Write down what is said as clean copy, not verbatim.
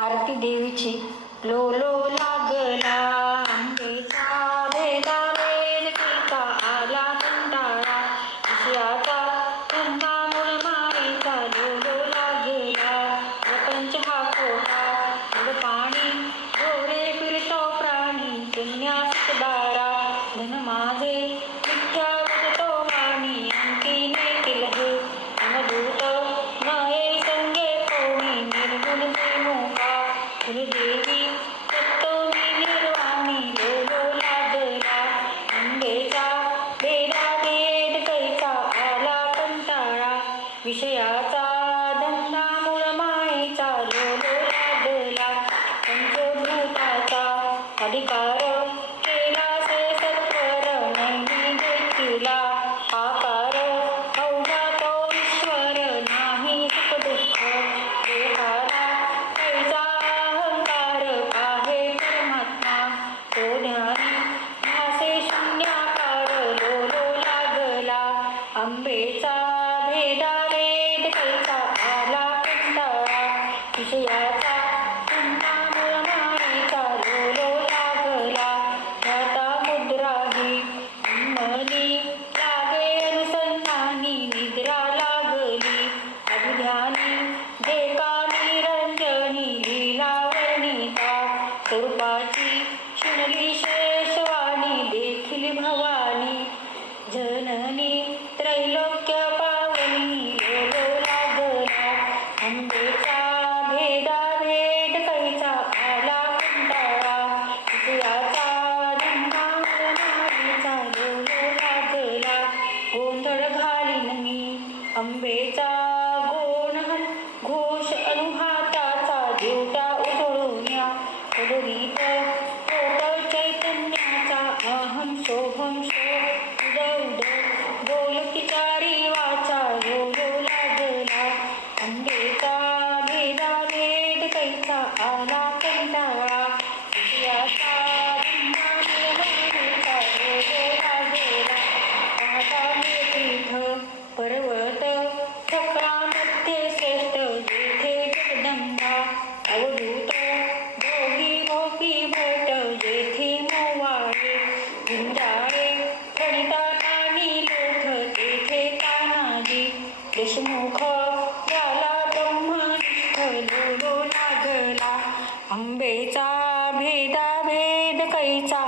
आरती देवीची low low लागला आंबेचा भेदा वेद पिता आला कंटाळा विषयाचा गंगा मूळ माईचा लो लो लागला प्रपंच हा खोटा मूळ पाणी डोळे फिरतो प्राणी शून्यास दारा धन माझे मिथ्या वदतो वाणी अंकीने केले अनभूत नये संगे कोणी निर्गुण देमुखा देवी तत्वमी निर्वाणी लो लो लागला अंबेचा भेदा भेद कैसा आला कंटाळा विषयाचा धंदा मूळ मायेचा लो लो लागला पंचभूताचा अधिकार केला से सत्वर नैनी देखिला आकार अवघा तो ईश्वर नाही सुख दुःख देहाला कैसा अहंकार आहे परमात्मा तो ज्ञानी भासे शून्याकार लो लो लागला आंबेचा भेदा वेद कैसा आला कंटाळा विषयाचा धंदा मूळ मायेचा लो लो लागला ध्याता मुद्राही मनी लागे अनुसंधानी निद्रा लागली अभिध्यानी जे का निरंजनी लीला वर्णिता स्वरूपाची शुनली शेषवाणी देखील भवानी जननी त्रैलोक्य पावनी लो लो लागला अंबेचा भेदा भेद कैसा आला कंटाळा विषयाचा धंदा माईचा लो लो लागला गोंधळ घालीन मी अंबेचा घोष अनुहाताचा दिवटा उजळून्या पदवीत होत चैतन्याचा अहं सोहं सो उद उद बोलती चारी वाचा लो लो लागला अंबेचा भेदा भेद कैसा आला कंटाळा विषयाचा धंदा मूळ मायेचा लो लो लागला पाहता तीर्थ पर्वत ठकरामध्ये श्रेष्ठ जेथे जगदंबा अवधूत भोगी भोगी भट जेथे मोवाळे गुंजाळे प्रणितानी लोक तेथे तानाजी देशमुख झाला ब्रह्मनिष्ठ लो लो लागला अंबेचा भेदा भेद कैसा